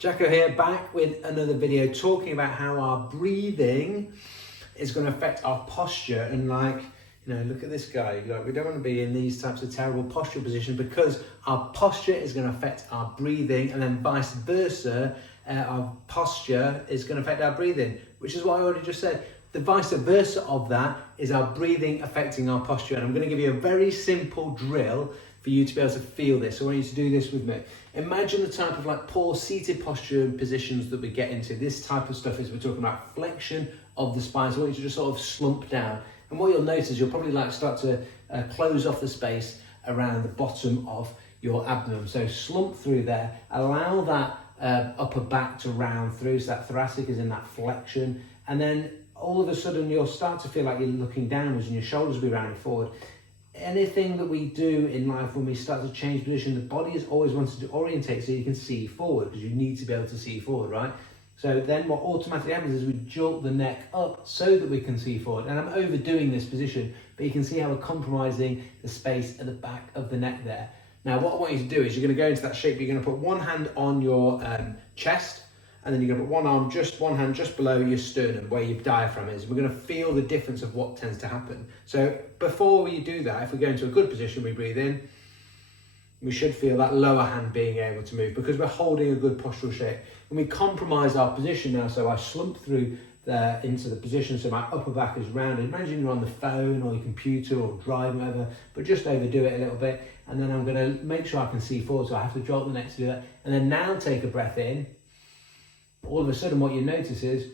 Jacko here, back with another video talking about how our breathing is going to affect our posture. And look at this guy. We don't want to be in these types of terrible posture positions because our posture is going to affect our breathing, and then vice versa, our posture is going to affect our breathing, which is what I already just said. The vice versa of that is our breathing affecting our posture. And I'm going to give you a very simple drill for you to be able to feel this. I want you to do this with me. Imagine the type of poor seated posture and positions that we get into. This type of stuff is we're talking about flexion of the spine. So I want you to just sort of slump down. And what you'll notice, you'll probably start to close off the space around the bottom of your abdomen. So slump through there, allow that upper back to round through, so that thoracic is in that flexion. And then all of a sudden you'll start to feel like you're looking downwards and your shoulders will be rounded forward. Anything that we do in life, when we start to change position, the body is always wanting to orientate so you can see forward, because you need to be able to see forward, right? So then what automatically happens is we jolt the neck up so that we can see forward. And I'm overdoing this position, but you can see how we're compromising the space at the back of the neck there. Now what I want you to do is you're going to go into that shape. You're going to put one hand on your chest, and then you're going to put one hand just below your sternum where your diaphragm is. We're going to feel the difference of what tends to happen. So before you do that, if we go into a good position, we breathe in, we should feel that lower hand being able to move because we're holding a good postural shape. When we compromise our position now, so I slump through there into the position so my upper back is rounded. Imagine you're on the phone or your computer or driving, whatever, but just overdo it a little bit. And then I'm going to make sure I can see forward, so I have to jolt the neck to do that. And then now take a breath in. All of a sudden what you notice is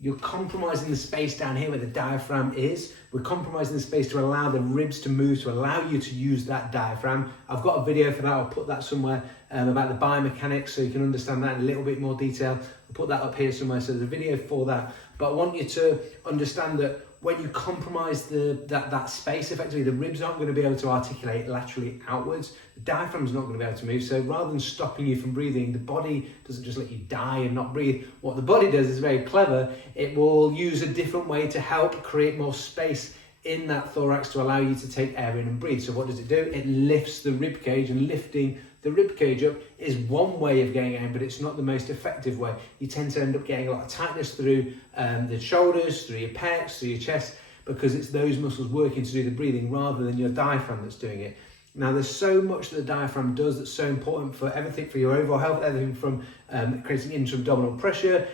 you're compromising the space down here where the diaphragm is. We're compromising the space to allow the ribs to move, to allow you to use that diaphragm. I've got a video for that. I'll put that somewhere about the biomechanics so you can understand that in a little bit more detail. I'll put that up here somewhere, so there's a video for that. But I want you to understand that when you compromise that space, effectively the ribs aren't going to be able to articulate laterally outwards. The diaphragm's not going to be able to move. So rather than stopping you from breathing, the body doesn't just let you die and not breathe. What the body does is very clever. It will use a different way to help create more space in that thorax to allow you to take air in and breathe. So what does it do? It lifts the rib cage, and lifting the rib cage up is one way of getting air, but it's not the most effective way. You tend to end up getting a lot of tightness through the shoulders, through your pecs, through your chest, because it's those muscles working to do the breathing rather than your diaphragm that's doing it. Now, there's so much that the diaphragm does that's so important for everything, for your overall health, everything from creating intra-abdominal pressure,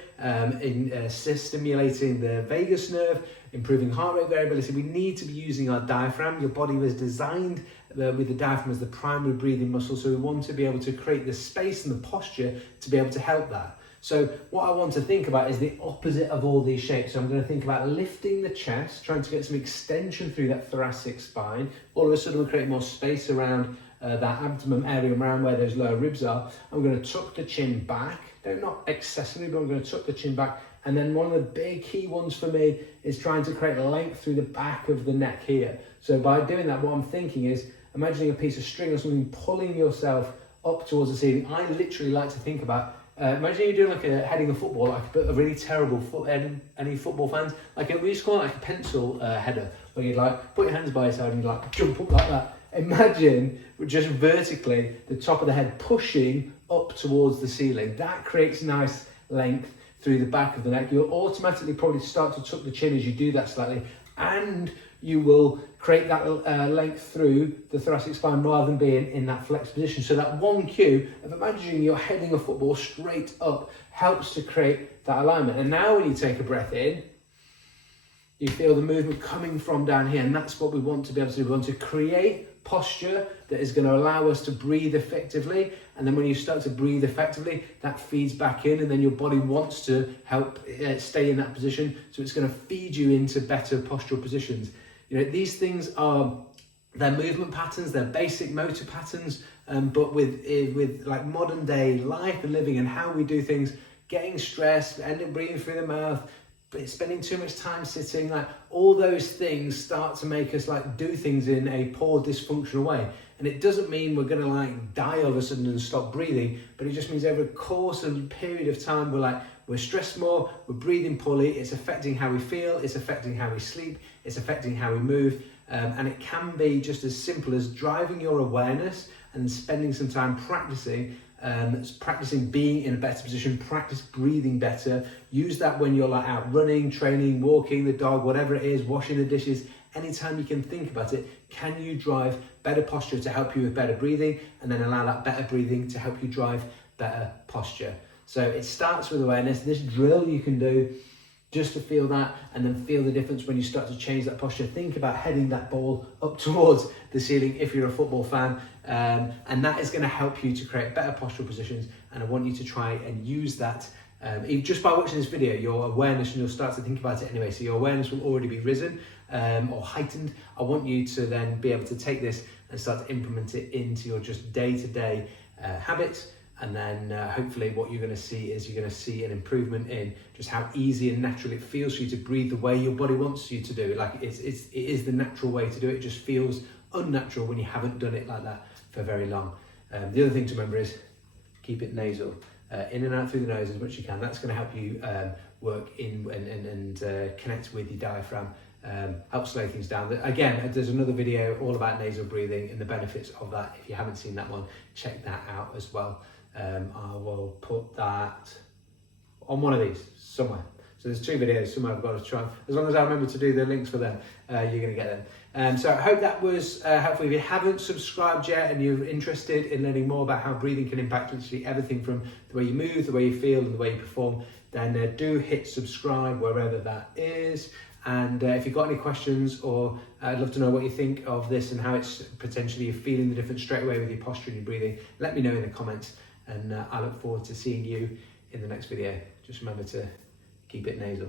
stimulating the vagus nerve, improving heart rate variability. We need to be using our diaphragm. Your body was designed with the diaphragm as the primary breathing muscle, so we want to be able to create the space and the posture to be able to help that. So what I want to think about is the opposite of all these shapes. So I'm going to think about lifting the chest, trying to get some extension through that thoracic spine. All of a sudden we'll create more space around that abdomen area, around where those lower ribs are. I'm going to tuck the chin back, not excessively, but I'm going to tuck the chin back. And then one of the big key ones for me is trying to create length through the back of the neck here. So by doing that, what I'm thinking is imagining a piece of string or something, pulling yourself up towards the ceiling. I literally like to think about, imagine you're doing heading a football, a really terrible any football fans, we used to call it a pencil header, where you'd put your hands by your side and you'd jump up like that. Imagine just vertically the top of the head pushing up towards the ceiling. That creates nice length through the back of the neck. You'll automatically probably start to tuck the chin as you do that slightly, and you will create that length through the thoracic spine rather than being in that flexed position. So that one cue of imagining you're heading a football straight up helps to create that alignment. And now when you take a breath in, you feel the movement coming from down here, and that's what we want to be able to do. We want to create posture that is going to allow us to breathe effectively, and then when you start to breathe effectively, that feeds back in, and then your body wants to help stay in that position, so it's going to feed you into better postural positions. These things are their movement patterns, they're basic motor patterns, but with modern day life and living and how we do things, getting stressed, end up breathing through the mouth, spending too much time sitting, all those things start to make us do things in a poor, dysfunctional way. And it doesn't mean we're going to die all of a sudden and stop breathing, but it just means over a course and period of time we're stressed more, we're breathing poorly, it's affecting how we feel, it's affecting how we sleep, it's affecting how we move, and it can be just as simple as driving your awareness and spending some time practicing practicing being in a better position, practice breathing better. Use that when you're like out running, training, walking the dog, whatever it is, washing the dishes. Anytime you can think about it, can you drive better posture to help you with better breathing, and then allow that better breathing to help you drive better posture. So it starts with awareness. This drill you can do just to feel that, and then feel the difference when you start to change that posture. Think about heading that ball up towards the ceiling if you're a football fan, and that is going to help you to create better postural positions. And I want you to try and use that. Just by watching this video, your awareness, and you'll start to think about it anyway, so your awareness will already be risen or heightened. I want you to then be able to take this and start to implement it into your just day-to-day habits. And then hopefully what you're going to see is you're going to see an improvement in just how easy and natural it feels for you to breathe the way your body wants you to do. Like it is the natural way to do it. It just feels unnatural when you haven't done it like that for very long. The other thing to remember is keep it nasal. In and out through the nose as much as you can. That's going to help you work in and connect with your diaphragm. Help slow things down. Again, there's another video all about nasal breathing and the benefits of that. If you haven't seen that one, check that out as well. I will put that on one of these somewhere. So there's 2 videos somewhere I've got to try. As long as I remember to do the links for them, you're going to get them. So I hope that was helpful. If you haven't subscribed yet and you're interested in learning more about how breathing can impact literally everything from the way you move, the way you feel, and the way you perform, then do hit subscribe wherever that is. And if you've got any questions, or I'd love to know what you think of this and how it's potentially you're feeling the difference straight away with your posture and your breathing, let me know in the comments. And I look forward to seeing you in the next video. Just remember to keep it nasal.